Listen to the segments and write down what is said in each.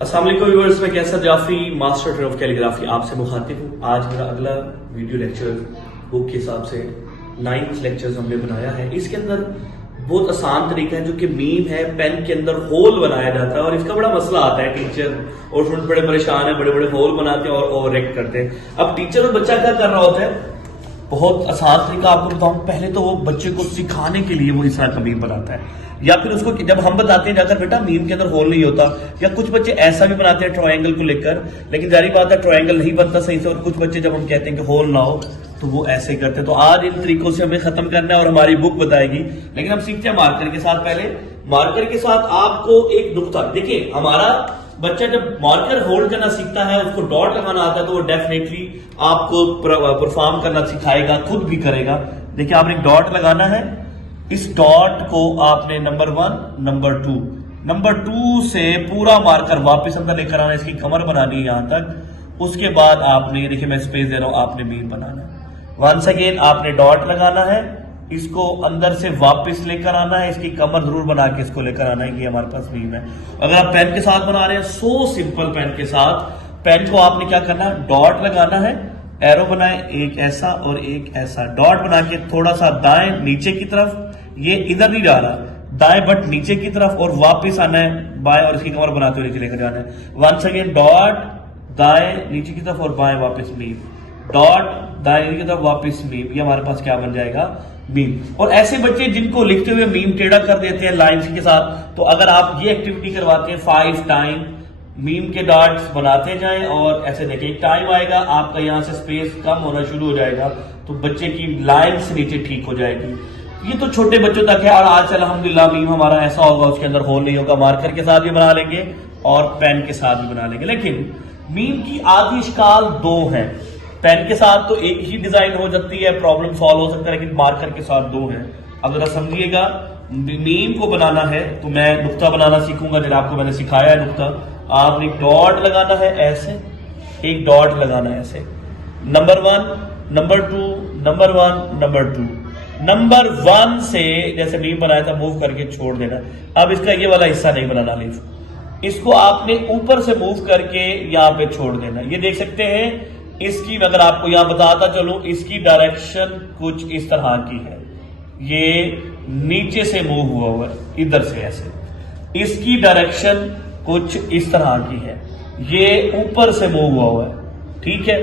अस्सलाम वालेकुम व्यूअर्स, मैं Qaiser Jafri master trainer of calligraphy आपसे मुखातिब हूँ। आज मेरा अगला वीडियो लेक्चर बुक के हिसाब से 9th लेक्चर्स हमने बनाया है। इसके अंदर बहुत आसान तरीका है जो कि मीम है, पेन के अंदर होल बनाया जाता है और इसका बड़ा मसला आता है। टीचर और स्टूडेंट बड़े परेशान है, बड़े बड़े होल बनाते हैं और ओवरएक्ट करते हैं। अब टीचर और बच्चा क्या कर रहा होता है, बहुत आसान तरीका आपको बताऊं। पहले तो वो बच्चे को सिखाने के लिए वो इस तरह का मीम बनाता है, या फिर उसको जब हम बताते हैं जाकर बेटा मीम के अंदर होल नहीं होता, या कुछ बच्चे ऐसा भी बनाते हैं ट्रायंगल को लेकर, लेकिन जारी बात है ट्रायंगल नहीं बनता सही से। और कुछ बच्चे जब हम कहते हैं कि होल ना हो तो वो ऐसे करते हैं। तो आज इन तरीकों से हमें खत्म करना है और हमारी बुक बताएगी, लेकिन हम सीखते हैं मार्कर के साथ। पहले मार्कर के साथ आपको एक नुक्ता देखिए, हमारा बच्चा जब मार्कर होल्ड करना सीखता है, उसको डॉट लगाना आता है, तो वो डेफिनेटली आपको परफॉर्म करना सिखाएगा, खुद भी करेगा। देखिए आपने एक डॉट लगाना है, इस डॉट को आपने नंबर 1 नंबर 2 से पूरा मार्कर वापस अंदर लेकर आना, इसकी कमर बनानी है यहां तक। उसके बाद आपने देखिए मैं स्पेस दे रहा हूं, आपने मीम बनाना है। वंस अगेन आपने डॉट लगाना है, इसको अंदर से वापस लेकर आना है, इसकी कमर जरूर बना के इसको लेकर आना है। ये हमारे पास मीम है। अगर आप पेन के साथ बना रहे हैं, सो सिंपल पेन के साथ, पेन को आपने क्या करना है, डॉट लगाना है, एरो बनाए, एक ऐसा और एक ऐसा, डॉट बना के थोड़ा सा दाएं नीचे की तरफ, ये इधर नहीं जा रहा, दाएं बट नीचे की तरफ, और वापस आना है बाएं और इसकी कमर बनाते हुए नीचे लेकर जाना है। वंस अगेन डॉट, दाएं नीचे की तरफ और बाएं वापस मीम, डॉट दाएं नीचे की तरफ वापस मीम। ये हमारे पास क्या बन जाएगा, मीम। और ऐसे बच्चे जिनको लिखते हुए मीम टेढ़ा कर देते हैं लाइंस के साथ, तो अगर आप ये एक्टिविटी करवाते हैं 5 टाइम मीम के डॉट्स बनाते जाएं और ऐसे देखें, एक टाइम आएगा आपका यहां से स्पेस कम होना शुरू हो जाएगा, तो बच्चे की लाइन से नीचे ठीक हो जाएगी। ये तो छोटे बच्चों तक है। और आज अल्हम्दुलिल्लाह मीम हमारा ऐसा होगा उसके अंदर होल नहीं होगा, मार्कर के साथ भी बना लेंगे और पेन के साथ भी बना लेंगे। लेकिन मीम की आधी इश्काल 2 है। पेन के साथ तो एक ही डिजाइन हो जाती है, प्रॉब्लम सॉल्व हो सकता है, लेकिन मार्कर के साथ 2 है। अब जरा समझिएगा, मीम को बनाना है तो मैं नुक्ता बनाना सीखूंगा, जरा आपको मैंने सिखाया है नुक्ता। आपने डॉट लगाना है ऐसे, एक डॉट लगाना है ऐसे, number 1 number 2 number 1 number 2, number 1 से जैसे मीम बनाया था मूव करके छोड़ देना। अब इसका ये वाला हिस्सा नहीं बनाना, लीफ, इसको आपने ऊपर से मूव करके यहाँ पे छोड़ देना। ये देख सकते हैं, इसकी अगर आपको यहां बताता चलूं, इसकी डायरेक्शन कुछ इस तरह की है, ये नीचे से मूव हुआ है इधर से ऐसे, इसकी डायरेक्शन कुछ इस तरह की है, ये ऊपर से मूव हुआ है, ठीक है।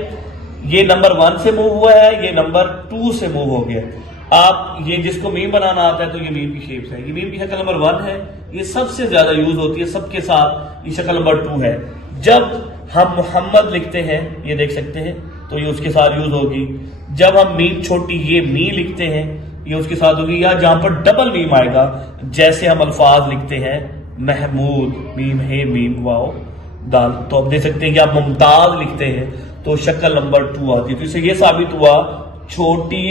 ये नंबर 1 से मूव हुआ है, ये नंबर 2 से मूव हो गया। आप ये जिसको मीम बनाना आता है तो ये मीम की शेप्स है। ये मीम की शक्ल नंबर 1 है, ये सबसे ज्यादा यूज होती है सबके साथ। ये शक्ल नंबर 2 है। जब हम मोहम्मद लिखते हैं, ये देख सकते हैं, तो ये उसके साथ यूज होगी। जब हम मीम छोटी ये मी लिखते हैं, ये उसके साथ होगी। या जहां पर डबल मीम आएगा, जैसे हम अल्फाज लिखते हैं महमूद, मीम है मीम वाओ दाल, तो आप देख सकते हैं कि आप मुमताज लिखते हैं तो शक्ल नंबर 2 आती है। तो इससे ये साबित हुआ छोटी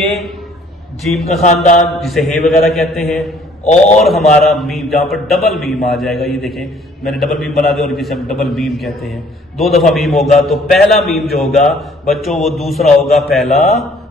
जीम का खानदान जिसे हे वगैरह कहते हैं, और हमारा मीम जहां पर डबल मीम आ जाएगा, ये देखें मैंने डबल मीम बना दिया, और जिसे हम डबल मीम कहते हैं। 2 दफा मीम होगा तो पहला मीम जो होगा बच्चों वो दूसरा होगा पहला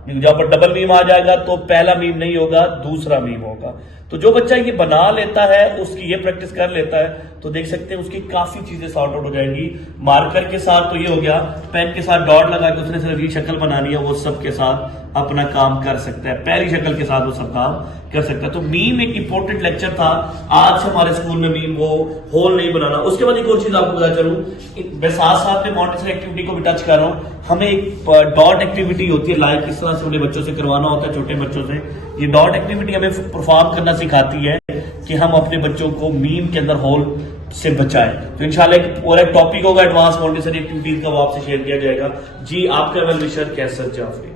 मीम। जहां पर डबल मीम आ जाएगा तो पहला मीम नहीं होगा, दूसरा मीम होगा। तो जो बच्चा ये बना लेता है, उसकी ये प्रैक्टिस कर लेता है, तो देख सकते हैं उसकी काफी चीजें सॉर्ट आउट हो जाएंगी। मार्कर के साथ तो ये हो गया, पेन के साथ डॉट लगा के उसने सिर्फ ये शक्ल बनानी है, वो सबके साथ अपना काम कर सकता है, पहली शक्ल के साथ वो सब काम कर सकता है। तो मीम एक इंपॉर्टेंट लेक्चर था आज से हमारे स्कूल में, मीम वो होल नहीं बनाना। उसके बाद एक और चीज आपको बता चलूं, मैं साथ साथ में मॉन्टेसरी एक्टिविटी को भी टच कर रहा हूं। हमें एक डॉट एक्टिविटी होती है, लाइक इस तरह से अपने बच्चों से करवाना होता है, छोटे बच्चों से। ये डॉट एक्टिविटी हमें परफॉर्म करना सिखाती है कि हम अपने बच्चों को मीम के अंदर होल से बचाएं। तो इंशाल्लाह एक और एक टॉपिक होगा एडवांस मॉन्टेसरी एक्टिविटीज का, वो आपसे शेयर किया जाएगा। जी आपका वेल विशर कैसर जाफरी।